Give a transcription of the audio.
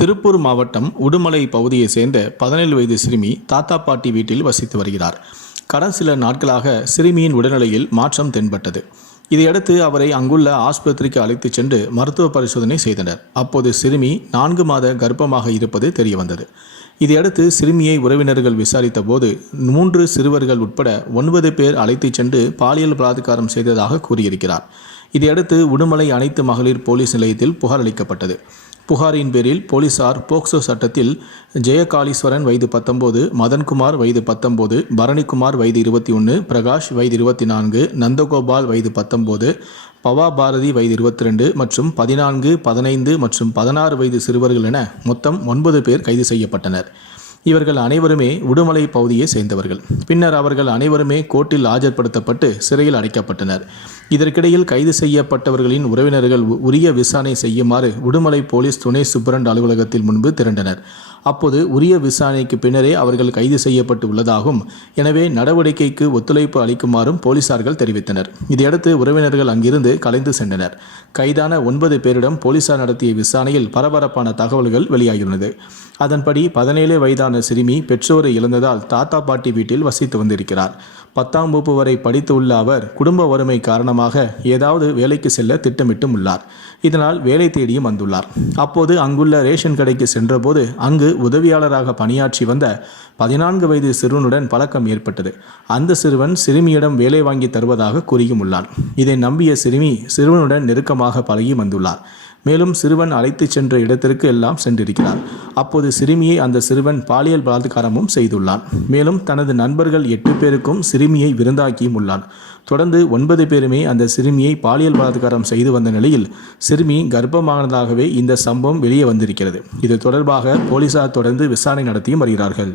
திருப்பூர் மாவட்டம் உடுமலை பகுதியைச் சேர்ந்த பதினேழு வயது சிறுமி தாத்தா பாட்டி வீட்டில் வசித்து வருகிறார். கடந்த சில நாட்களாக சிறுமியின் உடல்நிலையில் மாற்றம் தென்பட்டது. இதையடுத்து அவரை அங்குள்ள ஆஸ்பத்திரிக்கு அழைத்துச் சென்று மருத்துவ பரிசோதனை செய்தனர். அப்போது சிறுமி நான்கு மாத கர்ப்பமாக இருப்பது தெரியவந்தது. இதையடுத்து சிறுமியை உறவினர்கள் விசாரித்த போது மூன்று சிறுவர்கள் உட்பட ஒன்பது பேர் அழைத்துச் சென்று பாலியல் பலாத்காரம் செய்ததாக கூறியிருக்கிறார். இதையடுத்து உடுமலை அனைத்து மகளிர் போலீஸ் நிலையத்தில் புகார் அளிக்கப்பட்டது. புகாரின் பேரில் போலீசார் போக்சோ சட்டத்தில் ஜெயகாளீஸ்வரன் வயது பத்தொம்போது மதன்குமார் வயது பத்தொம்போது பரணிக்குமார் வயது இருபத்தி ஒன்று பிரகாஷ் வயது இருபத்தி நான்கு நந்தகோபால் வயது பத்தொம்போது பவா பாரதி வயது இருபத்தி ரெண்டு மற்றும் பதினான்கு பதினைந்து மற்றும் பதினாறு வயது சிறுவர்கள் என மொத்தம் ஒன்பது பேர் கைது செய்யப்பட்டனர். இவர்கள் அனைவருமே உடுமலை பகுதியை சேர்ந்தவர்கள். பின்னர் அவர்கள் அனைவருமே கோர்ட்டில் ஆஜர்படுத்தப்பட்டு சிறையில் அடைக்கப்பட்டனர். இதற்கிடையில் கைது செய்யப்பட்டவர்களின் உறவினர்கள் உரிய விசாரணை செய்யுமாறு உடுமலை போலீஸ் துணை சூப்பரண்ட் அலுவலகத்தில் முன்பு திரண்டனர். அப்போது உரிய விசாரணைக்கு பின்னரே அவர்கள் கைது செய்யப்பட்டு உள்ளதாகவும் எனவே நடவடிக்கைக்கு ஒத்துழைப்பு அளிக்குமாறும் போலீசார்கள் தெரிவித்தனர். இதையடுத்து உறவினர்கள் அங்கிருந்து கலைந்து சென்றனர். கைதான ஒன்பது பேரிடம் போலீசார் நடத்திய விசாரணையில் பரபரப்பான தகவல்கள் வெளியாகியுள்ளது. அதன்படி பதினேழு வயதான சிறுமி பெற்றோரை இழந்ததால் தாத்தா பாட்டி வீட்டில் வசித்து வந்திருக்கிறார். பத்தாம் வகுப்பு வரை படித்து உள்ள அவர் குடும்ப வறுமை காரணமாக ஏதாவது வேலைக்கு செல்ல திட்டமிட்டும் உள்ளார் இதனால் வேலை தேடியும் வந்துள்ளார். அப்போது அங்குள்ள ரேஷன் கடைக்கு சென்றபோது அங்கு உதவியாளராக பணியாற்றி வந்த பதினான்கு வயது சிறுவனுடன் பழக்கம் ஏற்பட்டது. அந்த சிறுவன் சிறுமியிடம் வேலை வாங்கி தருவதாக கூறியும் உள்ளார் இதை நம்பிய சிறுமி சிறுவனுடன் நெருக்கமாக பழகி வந்துள்ளார். மேலும் சிறுவன் அழைத்துச் சென்ற இடத்திற்கு எல்லாம் சென்றிருக்கிறார் அப்போது சிறுமியை அந்த சிறுவன் பாலியல் பலாத்காரமும் செய்துள்ளான். மேலும் தனது நண்பர்கள் எட்டு பேருக்கும் சிறுமியை விருந்தாக்கியும் உள்ளான். தொடர்ந்து ஒன்பது பேருமே அந்த சிறுமியை பாலியல் பலாத்காரம் செய்து வந்த நிலையில் சிறுமி கர்ப்பமானதாகவே இந்த சம்பவம் வெளியே வந்திருக்கிறது. இது தொடர்பாக போலீசார் தொடர்ந்து விசாரணை நடத்தியும் வருகிறார்கள்.